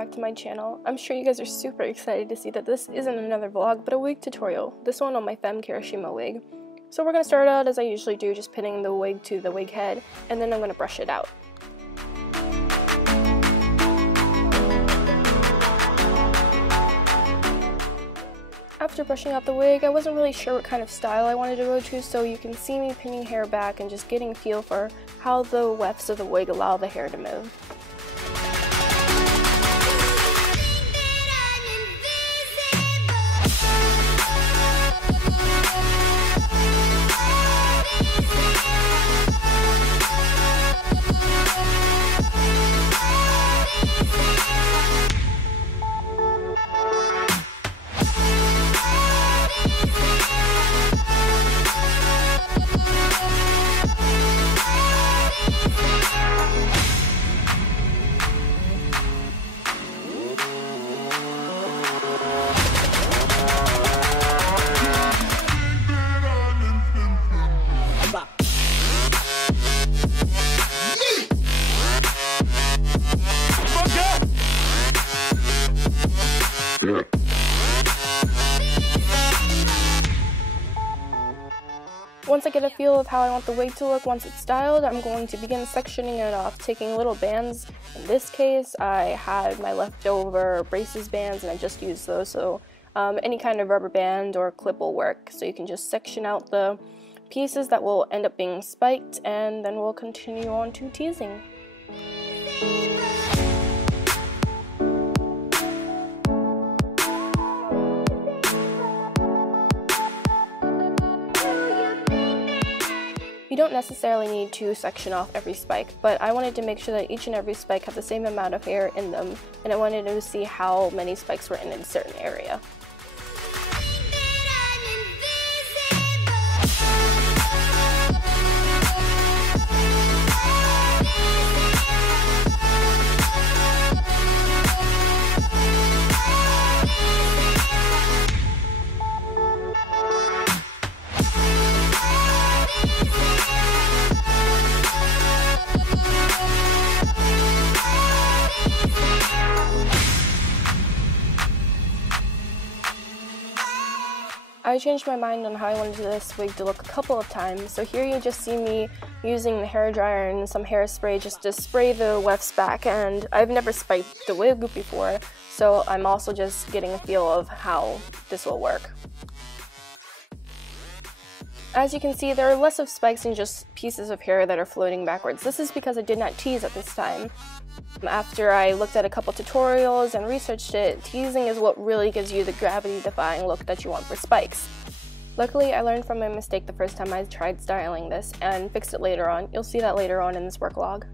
back to my channel. I'm sure you guys are super excited to see that this isn't another vlog, but a wig tutorial. This one on my Fem Kirishima wig. So we're going to start out as I usually do, just pinning the wig to the wig head, and then I'm going to brush it out. After brushing out the wig, I wasn't really sure what kind of style I wanted to go to, so you can see me pinning hair back and just getting a feel for how the wefts of the wig allow the hair to move. Once I get a feel of how I want the wig to look once it's styled, I'm going to begin sectioning it off, taking little bands. In this case, I had my leftover braces bands and I just used those, so any kind of rubber band or clip will work. So you can just section out the pieces that will end up being spiked, and then we'll continue on to teasing. You don't necessarily need to section off every spike, but I wanted to make sure that each and every spike had the same amount of hair in them, and I wanted to see how many spikes were in a certain area. I changed my mind on how I wanted this wig to look a couple of times, so here you just see me using the hairdryer and some hairspray just to spray the wefts back, and I've never spiked the wig before, so I'm also just getting a feel of how this will work. As you can see, there are less of spikes and just pieces of hair that are floating backwards. This is because I did not tease at this time. After I looked at a couple tutorials and researched it, teasing is what really gives you the gravity-defying look that you want for spikes. Luckily, I learned from my mistake the first time I tried styling this and fixed it later on. You'll see that later on in this work log.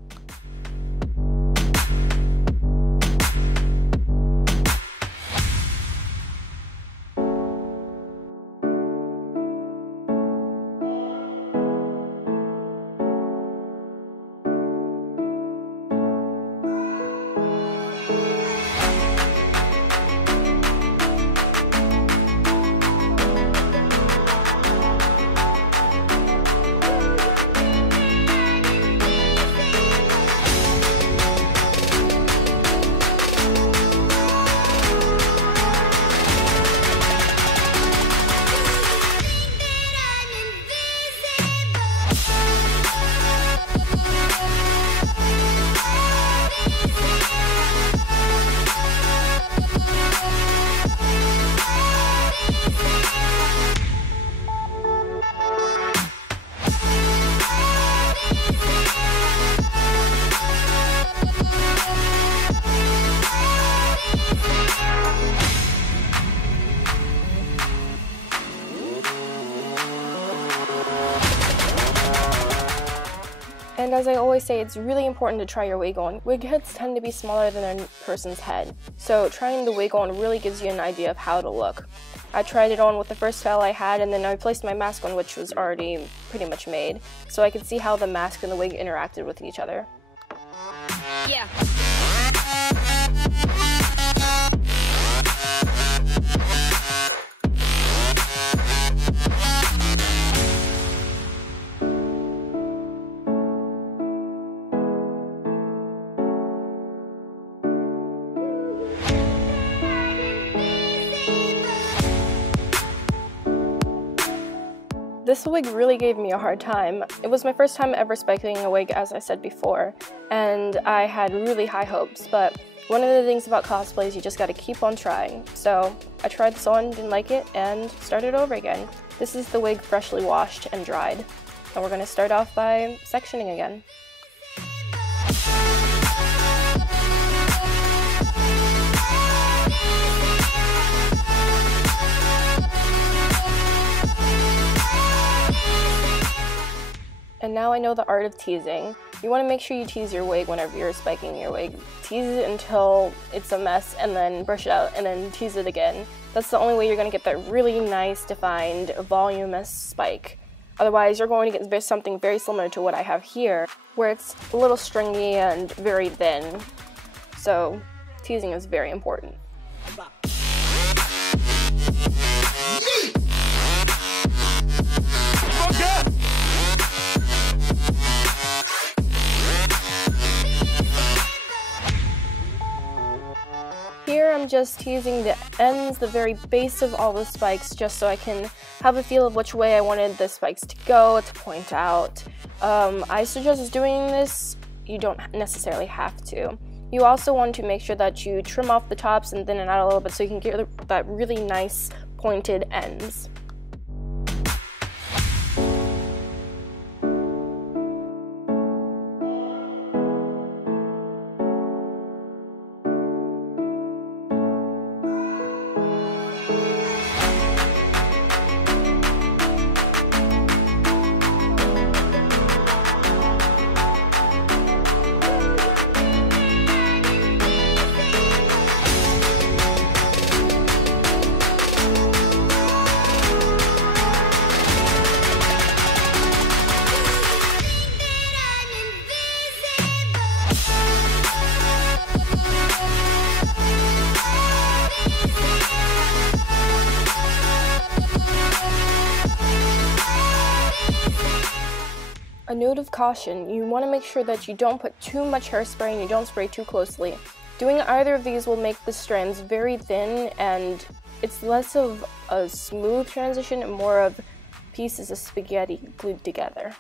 And as I always say, it's really important to try your wig on. Wig heads tend to be smaller than a person's head, so trying the wig on really gives you an idea of how to look. I tried it on with the first style I had, and then I placed my mask on, which was already pretty much made, so I could see how the mask and the wig interacted with each other. Yeah. This wig really gave me a hard time. It was my first time ever spiking a wig, as I said before, and I had really high hopes, but one of the things about cosplay is you just gotta keep on trying. So I tried this on, didn't like it, and started over again. This is the wig freshly washed and dried, and we're gonna start off by sectioning again. And now I know the art of teasing. You want to make sure you tease your wig whenever you're spiking your wig. Tease it until it's a mess and then brush it out and then tease it again. That's the only way you're going to get that really nice, defined, voluminous spike. Otherwise, you're going to get something very similar to what I have here, where it's a little stringy and very thin. So, teasing is very important. Here I'm just teasing the ends, the very base of all the spikes, just so I can have a feel of which way I wanted the spikes to go, to point out. I suggest doing this. You don't necessarily have to. You also want to make sure that you trim off the tops and thin it out a little bit so you can get that really nice pointed ends. A note of caution, you want to make sure that you don't put too much hairspray and you don't spray too closely. Doing either of these will make the strands very thin, and it's less of a smooth transition and more of pieces of spaghetti glued together.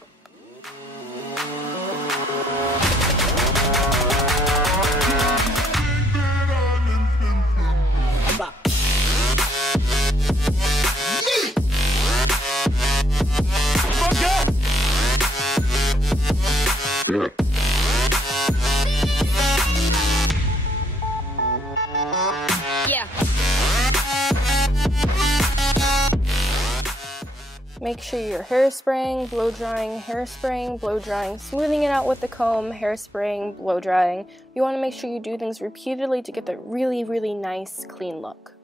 Make sure you're hairspraying, blow drying, hairspraying, blow drying, smoothing it out with the comb, hairspraying, blow drying. You want to make sure you do things repeatedly to get that really, really nice, clean look.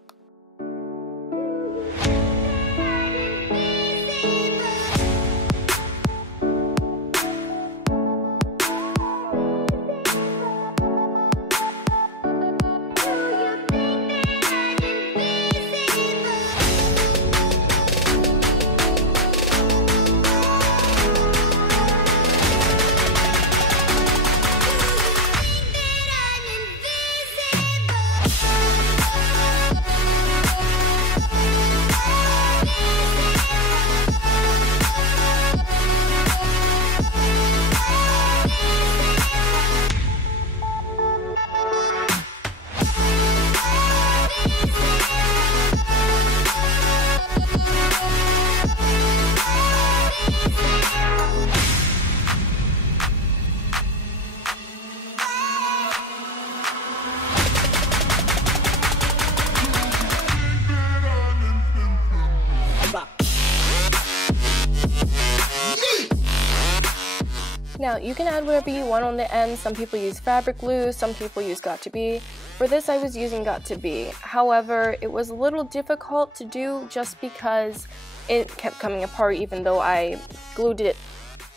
Now, you can add whatever you want on the end. Some people use fabric glue, some people use Got2b. For this, I was using Got2b. However, it was a little difficult to do just because it kept coming apart even though I glued it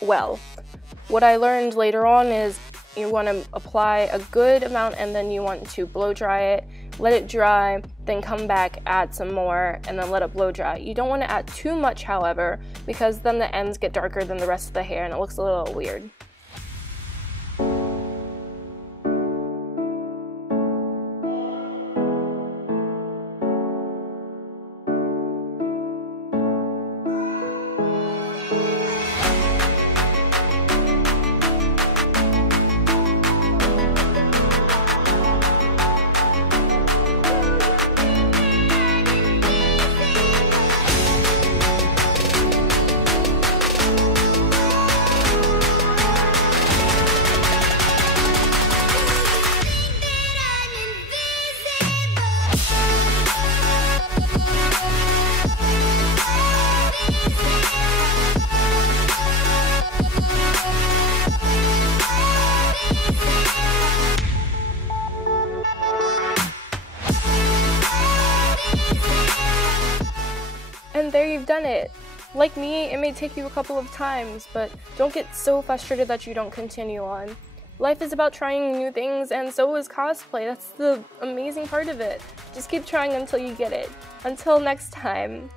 well. What I learned later on is you want to apply a good amount and then you want to blow dry it, let it dry, then come back, add some more, and then let it blow dry. You don't want to add too much, however, because then the ends get darker than the rest of the hair and it looks a little weird. done it. Like me, it may take you a couple of times, but don't get so frustrated that you don't continue on. Life is about trying new things, and so is cosplay. That's the amazing part of it. Just keep trying until you get it. Until next time.